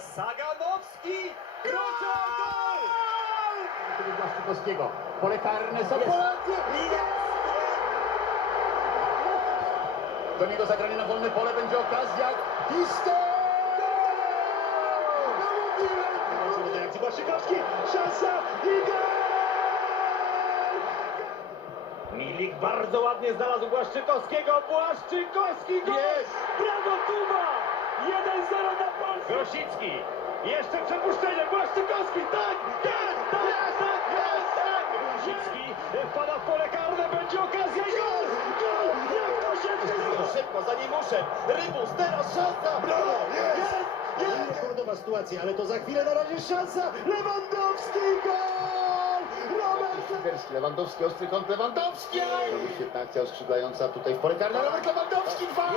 Saganowski! Kroczą gol! Błaszczykowskiego. Pole karne są Polacy! Do niego zagranie na wolne pole będzie okazja. No reakcji Błaszczykowski. Szansa i gol! Milik bardzo ładnie znalazł Błaszczykowskiego. Błaszczykowski gol! Jest! Brawo Kuba! 1-0 na Polskę. Grosicki. Jeszcze przepuszczenie. Błaszczykowski. Tak, tak, tak, tak, tak, tak. Grosicki wpada w pole karne. Będzie okazja. i Gol! Gol! Jak to się dzieje? Szybko, za nim muszę. Rybus, teraz szansa! Brawo! Jest! Jest! Rekordowa sytuacja, ale to za chwilę na razie szansa. Lewandowski gol! Robert Lewandowski, ostry kąt Lewandowski! Świetna akcja oskrzydlająca tutaj w pole karne. Robert Lewandowski, dwa,